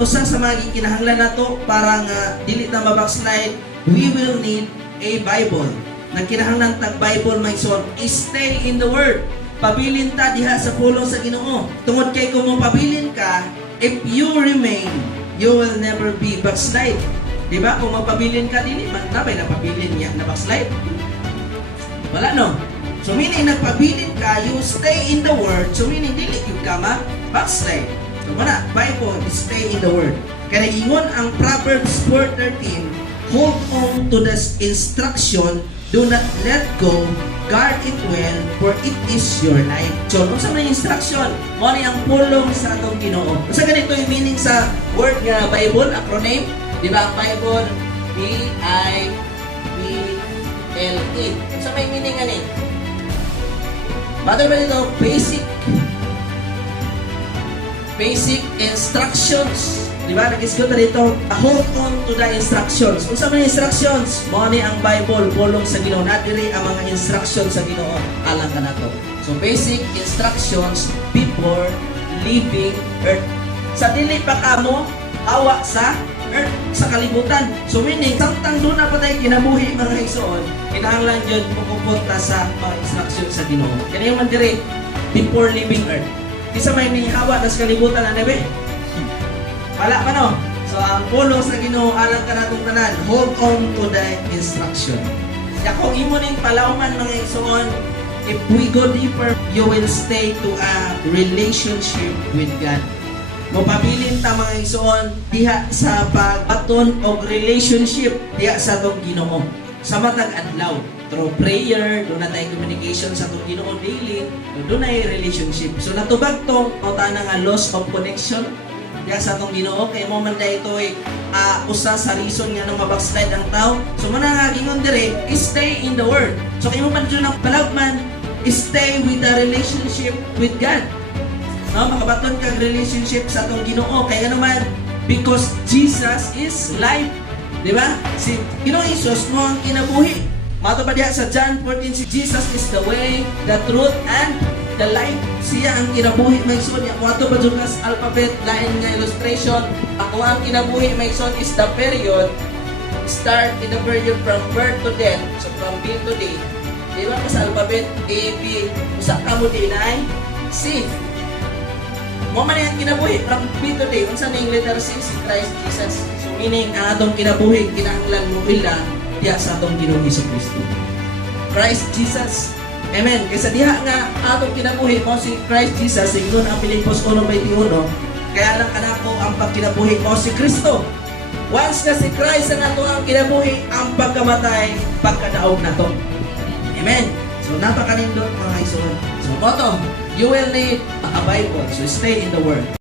Usa sa mga kinahanglan nato para nga dili ta mabackslide, we will need a Bible. Na kinahanglan tag Bible may son, stay in the word. Pabilin ta diha sa pulong sa Ginoo. Tungod kay kung mapabilin ka, if you remain, you will never be backslide. Di ba? Kung mapabilin ka, dili man na ba napabilin niya na backslide? Wala no. So meaning nagpabilin ka, you stay in the word. So meaning dili yung ka backslide. So wala, Bible, stay in the word. Kaya ingon ang Proverbs 4:13, hold on to the instruction, do not let go, guard it well, for it is your life. So, kung sa mga instruction, mo ang pulong sa atong Ginoo. Sa ganito yung meaning sa word nga Bible, acronym, di ba ang Bible? B-I-B-L-E. Sa may meaning nga ni? Bago ba dito? Basic instructions. Di ba? Nag-isgot na dito, hold on to the instructions. Kung sa mga instructions, mo ang Bible, pulong sa Ginoo. Natiri ang mga instructions sa Ginoo. Alang ka na to. So, basic instructions before leaving earth. Sa dili pa kamo, hawa sa earth, sa kalibutan. So, meaning, samtang doon na pa tayo kinabuhi mga igsoon, kinahanglan dyan pupunta sa mga instructions sa Ginoo. Yan yung mandiri, before leaving earth. Isa may hawa na sa kalibutan na nabi. Wala pa no? So, ang pulong sa Ginoo, alang ka natong tanan, hold on to the instruction. Kaya kung imo ning palauman mga igsoon, if we go deeper, you will stay to a relationship with God. Mapabilin ta mga igsoon, diha sa pag-aton og relationship diha sa atong Ginoo. Sa matag adlaw, through prayer, doon na tayo communication sa atong Ginoo daily, doon na relationship. So, natubag tong na nga loss of connection kaya sa atong Ginoo kay mo man dai ito usa sa reason nga nang mabackslide ang tao. So man nga gingon dire, stay in the word. So kay mo man jud ang palagman, stay with the relationship with God. No, makabaton kag relationship sa atong Ginoo kay ano man, because Jesus is life. Di ba? Si Ginoong Hesus mo ang kinabuhi. Mato pa diha sa John 14, Jesus is the way, the truth, and the life. Siya ang kinabuhi may son. Ako ato ba Jukas alphabet, lain nga illustration. Ako ang kinabuhi may son is the period. Start in the period from birth to death. So from B to D. Di ba sa alphabet A, B, usa ka mo din ay C. Mo man ang kinabuhi from B to D. Unsa ning letter C? Si Christ Jesus. So meaning ang atong kinabuhi kinahanglan mo ila diha sa atong Ginoong Hesukristo. Christ Jesus. Amen. Kaysa diha nga atong kinabuhi mo si Christ Jesus, ingon ang Pilipos 1:21, kaya lang kanako ang pagkinabuhi mo si Kristo. Once nga si Christ ang ato ang kinabuhi, ang pagkamatay, pagkadaog na to. Amen. So napakanindot mga igsoon. So moto, you will need a Bible. So stay in the Word.